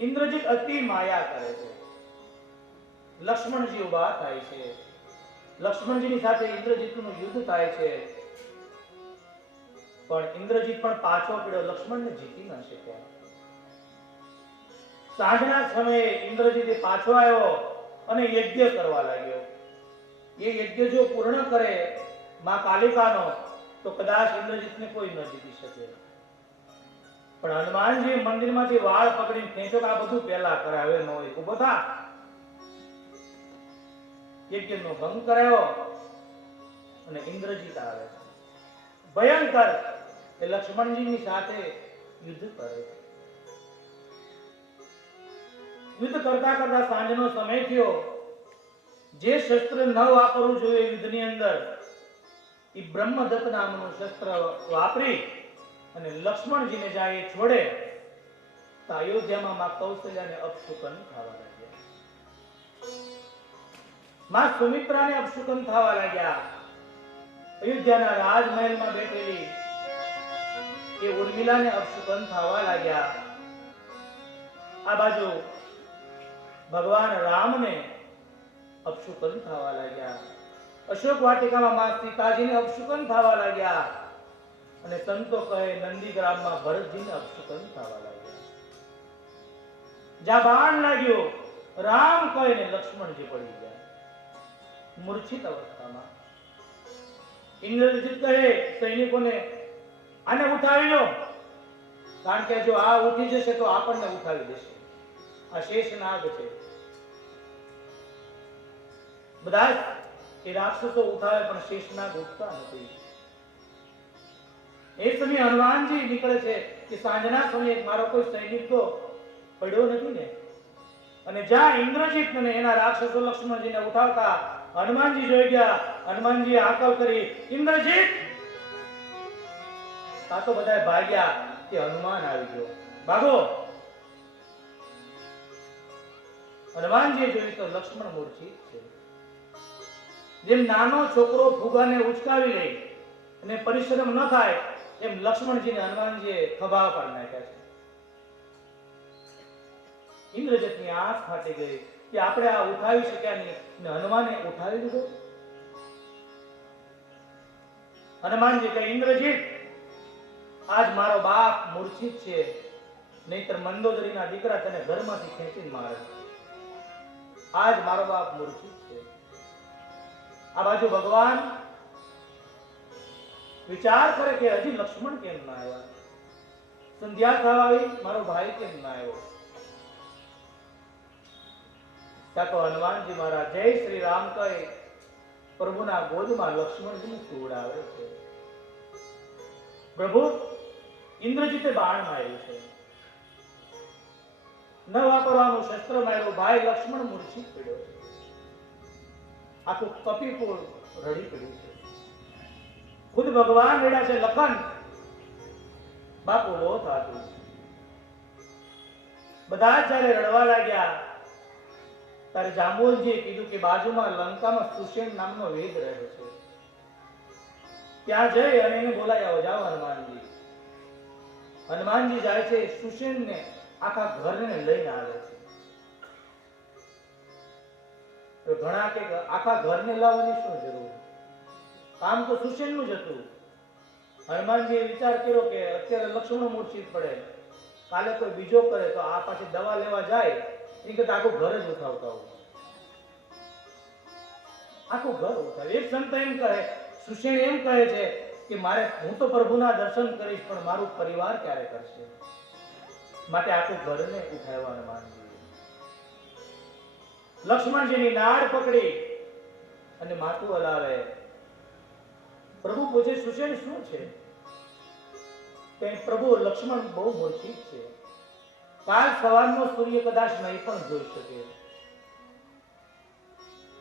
ઇન્દ્રજીત અતિ માયા કરે છે. લક્ષ્મણજી ઉભા થાય છે. લક્ષ્મણજીની સાથે ઇન્દ્રજીતનું યુદ્ધ થાય છે. પણ ઇન્દ્રજીત પણ પાછો પડ્યો, લક્ષ્મણને જીતી ન શક્યા. સાંજના સમયે ઇન્દ્રજીત પાછો આવ્યો અને યજ્ઞ કરવા લાગ્યો. એ યજ્ઞ જો પૂર્ણ કરે માં કાલિકાનો તો કદાચ ઇન્દ્રજીતને કોઈ ન જીતી શકે. પણ હનુમાનજી મંદિરમાંથી વાળ પકડીને ખેંચો કે આ બધું પહેલા કરાવે ન હોય, ઉભો થા. યજ્ઞનો ભંગ કરાયો અને ઇન્દ્રજીત આવે ભયંકર એ લક્ષ્મણજીની સાથે યુદ્ધ કરે. યુદ્ધ કરતા કરતા સાંજનો સમય થયો. જે શસ્ત્ર ન વાપરવું જોઈએ યુદ્ધની અંદર એ બ્રહ્મદત્ત નામનું શસ્ત્ર વાપરી અને લક્ષ્મણજીને જાય છોડે તો અયોધ્યામાં માં કૌશલ્યાને અપશુકન થવા લાગ્યા. માં સુમિત્રાને અપશુકન થવા લાગ્યા. અયોધ્યાના રાજમહેલમાં બેઠેલી એ ઉર્મિલાને અપશુકન થવા લાગ્યા. આ બાજુ ભગવાન રામને અપશુકન થવા લાગ્યા. અશોક વાટિકામાં માં સીતાજીને અપશુકન થવા લાગ્યા. અને સંતો કહે નંદીગ્રામમાં ભરતજીને અપશુકન થવા લાગ્યા. જ્યાં બાણ લાગ્યો રામ કહે ને લક્ષ્મણજી પડી ગયા મૂર્છિત અવસ્થામાં. ઇન્દ્રજીત કહે સૈનિકોને આને ઉઠાવી લો, કારણ કે જો આ ઉઠી જશે તો આપણને ઉઠાવી દેશે. આ શેષનાગ છે. બધા એ રાક્ષસો ઉઠાવે પણ શેષનાગ ઉઠતા નથી. એ સમયે હનુમાનજી નીકળે છે કે સાંજના સમયે મારો કોઈ સૈનિક તો પડ્યો નથી ને. અને જ્યાં ઇન્દ્રજીત અને એના રાક્ષસો લક્ષ્મણજીને ઉઠાવતા હનુમાનજી જોઈ ગયા. હનુમાનજીએ હાકલ કરી ઇન્દ્રજીત. આ તો બધા ભાગ્યા કે હનુમાન આવી ગયો, ભાગો. હનુમાનજીએ જોયું તો લક્ષ્મણ મૂર્છિત છે. જેમ નાનો છોકરો ફુગાને ઉચકાવી લે અને પરિશ્રમ ન થાય એમ લક્ષ્મણજીને હનુમાનજીએ ખભા પર નાખ્યા છે. ઇન્દ્રજીતની આંખ ફાટી ગઈ કે આપણે આ ઉઠાવી શક્યા નહીં ને હનુમાને ઉઠાવી દીધો. હનુમાનજી કહે ઇન્દ્રજીત આજ મારો બાપ મૂર્છિત છે, નહીતર મંદોદરીના દીકરા તને ઘરમાંથી ખેંચીને મારે. આજ મારો બાપ મૂર્છિત છે. આ બાજુ ભગવાન વિચાર કરે કે હજી લક્ષ્મણ કેમ ના આવ્યા, સંધ્યા થવા આવી, મારો ભાઈ કેમ ના આવ્યો. ત્યાં તો હનુમાનજી મહારાજ જય શ્રી રામ કહે પ્રભુના ગોદમાં લક્ષ્મણજીને સુવડાવે છે. પ્રભુ ઇન્દ્રજીતે બાણ માર્યું છે, ન વાપરવાનું શસ્ત્ર માર્યું, ભાઈ લક્ષ્મણ મૂર્છિત પડ્યો છે. આખું કપીપુર રડી પડ્યું છે. ખુદ ભગવાન રડ્યા છે. લખન બાપુ લો થાતું. બધા જયારે રડવા લાગ્યા ત્યારે જાંબુવનજીએ કીધું કે બાજુમાં લંકામાં સુષેણ નામનો વેદ રહે છે, ત્યાં જઈ અને એને બોલાવી આવો. જાઓ હનુમાનજી. હનુમાનજી જાય છે, સુષેણને આખા ઘરને લઈને આવે છે. તો ઘણા કે આખા ઘરને લાવવાની શું જરૂર, કામ તો સુષેણનું જ હતું. હનુમાનજીએ વિચાર કર્યો કે અત્યારે લક્ષ્મણ મૂર્છિત પડે, કાલે કોઈ બીજો કરે તો આ પાછી દવા લેવા જાય એ કરતા આખું ઘર જ ઉઠાવતા હોય. આખું ઘર ઉઠાવે. એક સંત એમ કહે, સુષેણ એમ કહે છે કે મારે હું તો પ્રભુના દર્શન કરીશ પણ મારું પરિવાર ક્યારે કરશે, માટે આખું ઘરને ઉઠાવવા હનુમાનજી. લક્ષ્મણજીની નાળ પકડી અને માથું હલાવે. પ્રભુ પૂછે સુષેણ શું છે? કે પ્રભુ લક્ષ્મણ બહુ મૂર્છિત છે, કાલ સવારનો સૂર્ય કદાચ નહીં પણ જોઈ શકે.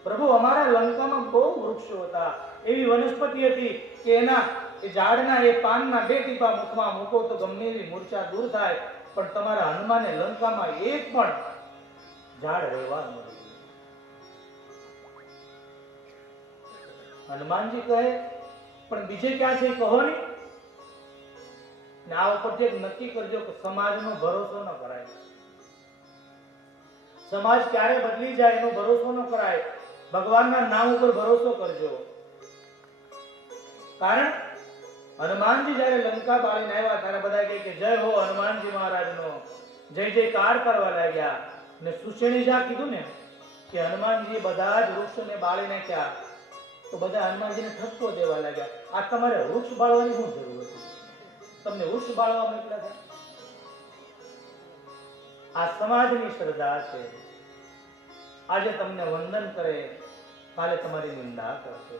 પ્રભુ અમારા લંકામાં બહુ વૃક્ષો હતા, એવી વનસ્પતિ હતી કે એના એ ઝાડના એ પાનના બે ટીપા મુખમાં મૂકો તો ગમે એવી મૂર્છા દૂર થાય, પણ તમારા હનુમાને લંકામાં એક પણ ઝાડ રહેવા ન દીધું. હનુમાનજી કહે પણ બીજે ક્યાં છે કહો ને. આ ઉપરથી એક નક્કી કરજો કે સમાજનો ભરોસો ન કરાય. સમાજ ક્યારે બદલી જાય એનો ભરોસો ન કરાય. ભગવાનના નામ ઉપર ભરોસો કરજો. કારણ હનુમાનજી જયારે લંકા બાળીને આવ્યા ત્યારે બધા કહે કે જય હો હનુમાનજી મહારાજનો, જય જયકાર કરવા લાગ્યા. ને સુશેણીજા કીધું ને કે હનુમાનજી બધા જ વૃક્ષને બાળી નાખ્યા, તો બધા હનુમાનજીને ઠપકો દેવા લાગ્યા. આ તમારે વૃક્ષ બાળવાની શું જરૂર હતી? તમને વૃક્ષ બાળવા મોકલ્યા હતા? આ સમાજની શ્રદ્ધા છે. આજે તમને વંદન કરે, કાલે તમારી નિંદા કરશે.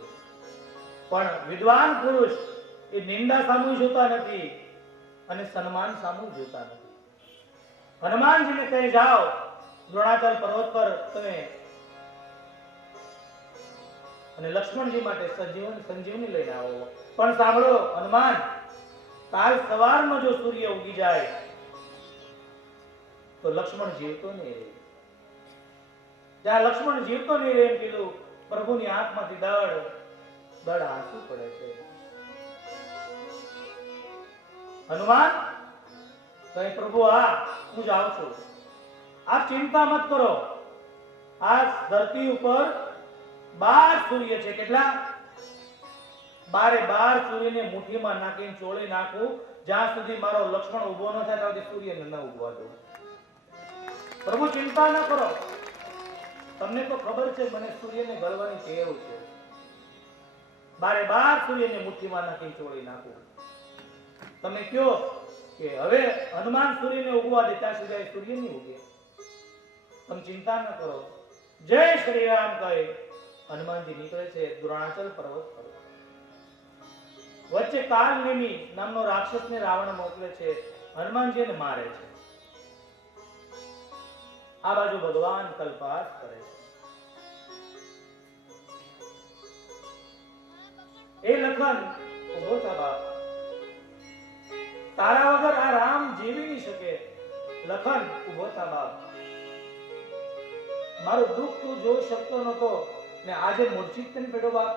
પણ વિદ્વાન પુરુષ એ નિંદા સામું જોતા નથી અને સન્માન સામું જોતા નથી. હનુમાનજીને કહી જાઓ દ્રોણાચલ પર્વત પર તમે અને લક્ષ્મણજી માટે સંજીવની લઈને આવો. પણ સાંભળો હનુમાન, કાલ સવારનો જો સૂર્ય ઉગી જાય તો લક્ષ્મણ જીવતો નહીં રહે. જ્યાં લક્ષ્મણ જીવતો નહીં રહે એમ કીધું, પ્રભુની આંખમાંથી દળ આંસુ પડે છે. હનુમાન કહે પ્રભુ હું જાઉં છું, આપ ચિંતા મત કરો. આ ધરતી ઉપર 12 સૂર્ય છે. કેટલા? 12 સૂર્યને મુઠ્ઠીમાં નાખીને ચોળી નાખું. જ્યાં સુધી મારો લક્ષ્મણ ઉભો ન થાય ત્યાં સુધી સૂર્યને ન ઉગવા દો. પ્રભુ ચિંતા ન કરો, તમને તો ખબર છે મને સૂર્યને ગળવાની ટેવ છે. 12 સૂર્યને મુઠ્ઠીમાં નાખીને ચોળી નાખું. તમે કયો કે હવે હનુમાન સૂર્યને ઉગવા દે ત્યાં સુધી સૂર્ય નહીં ઉગે. તમે ચિંતા ન કરો. જય શ્રી રામ કહે હનુમાનજી નીકળે છે દ્રોણાચલ પર્વત પર. વચ્ચે કાલનેમી નામનો રાક્ષસને રાવણ મોકલે છે, હનુમાનજીને મારે છે. આ બાજુ ભગવાન કલ્પાત કરે છે. એ લખન ઉભો થા બાપ, તારા વગર આ રામ જીવી નહીં શકે. લખન ઉભો થા બાપ, મારું દુઃખ તું જોઈ શકતો નતો ને આજે મૂર્છિત થઈને પડ્યો બાપ.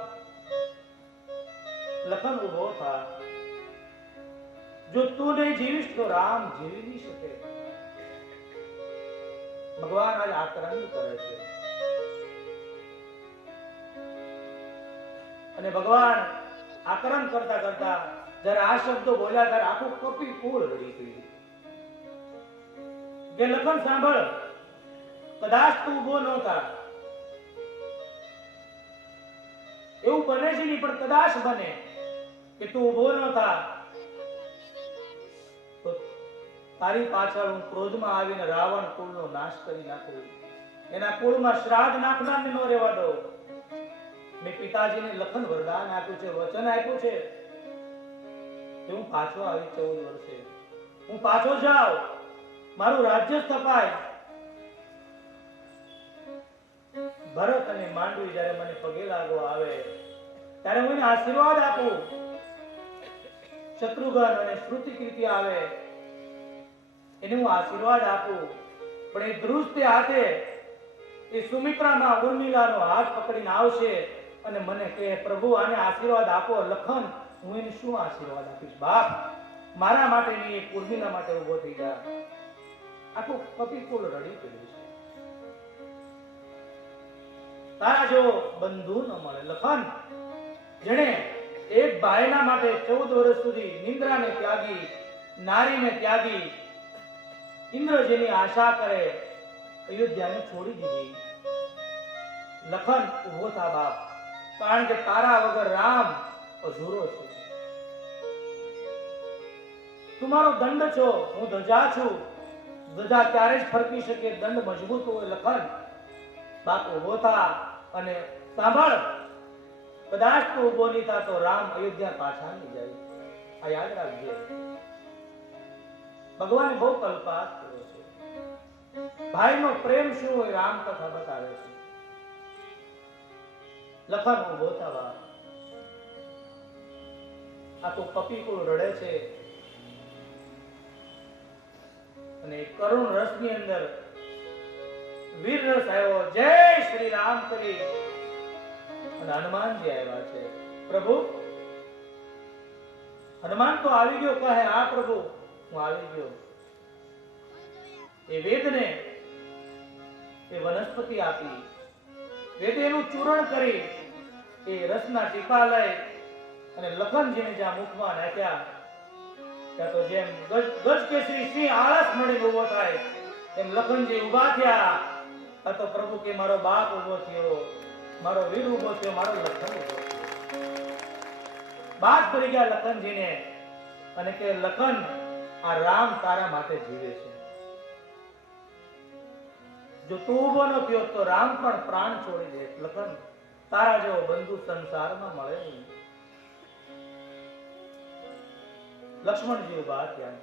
લખન ઉભો થા, જો તું નહીં જીવીશ તો રામ જીવી નહીં શકે. ભગવાન આજ આક્રમણ કરે છે અને ભગવાન આક્રમણ કરતા કરતા જ્યારે આ શબ્દો બોલ્યા ત્યારે આખું કપી કુળ રડી ગયું. કે લખન સાંભળ, કદાચ તું ઉભો ન થા, એવું બને છે નહીં પણ કદાચ બને કે તું ઉભો ન થા તો તારી પાછળ હું ક્રોધમાં આવીને રાવણ કુળનો નાશ કરી નાખું. એના કુળમાં શ્રાદ્ધ નાખનારને ન રહેવા દઉં. મેં પિતાજીને લખન વરદાન આપ્યું છે, વચન આપ્યું છે કે હું પાછો આવી 14 વર્ષે હું પાછો જાઉં, મારું રાજ્ય સ્થપાય. ભરત અને માંડવી જ્યારે મને પગે લાગવા આવે ત્યારે હું એને આશીર્વાદ આપું. શત્રુઘ્ન અને શ્રુતિકીર્તિ આવે એને હું આશીર્વાદ આપું. પણ એ ધ્રુજતે હાથે એ સુમિત્રામાં ઉર્મિલાનો હાથ પકડીને આવશે અને મને કહે પ્રભુ આને આશીર્વાદ આપો. લખન, હું એને શું આશીર્વાદ આપીશ બાપ? મારા માટે નહીં, એક ઉર્મિલા માટે ઉભો થઈ જા. આખું કપિકુળ રડી પડ્યું છે. તારા જેવો બંધુ ન મળે લખન, જેણે એક ભાઈના માટે 14 વર્ષ સુધી નિંદ્રાને ત્યાગી, નારીને ત્યાગી, ઇન્દ્ર જેની આશા કરે અયોધ્યાને છોડી દીધી. લખન ઉભો થા બાપ, કારણ કે તારા વગર રામ અધૂરો છે. તું મારો દંડ છો, હું ધજા છું. ધજા ત્યારે જ ફરકી શકે દંડ મજબૂત હોય. લખન બાપ ઉભો થા અને સાંભળ, કદાચ તું ઉભો નહીં થા તો રામ અયોધ્યા પાછા નહીં જાય. આ યાદ રાખજે. ભગવાને બહુ કલ્પાત કર્યો છે. ભાઈનો પ્રેમ શું હોય રામ કથા બતાવે છે. લખન ઉભો થા બાપ. આ તો કપિકુળ રડે છે અને કરુણ રસની અંદર વીર રસ આવ્યો. જય શ્રી રામ કરી અને હનુમાનજી આવ્યા છે. પ્રભુ, હનુમાન તો આવી ગયો, કહે હા પ્રભુ હું આવી ગયો. એ વેદને એ વનસ્પતિ આપી, વેદેનું ચૂર્ણ કરી એ રસના ટીપા લઈ અને લખનજીને જ્યાં મુખમાં નાખ્યા, ત્યાં તો જેમ ગજ કેસરી સિંહ આળસ મળીને ઉભો થાય એમ લખનજી ઉભા થયા. આ તો પ્રભુ કે મારો બાપ ઉભો થયો, મારો વીર ઉભો થયો, મારો લખન ઉભો થયો. બાદ પડી ગયા લખનજીને અને કે લખન, આ રામ તારા માટે જીવે છે. જો તું ઉભો ન થયો તો રામ પણ પ્રાણ છોડી દે. લખન, તારા જેવો બંધુ સંસારમાં મળે નહીં. લક્ષ્મણજી ઉભા થયા.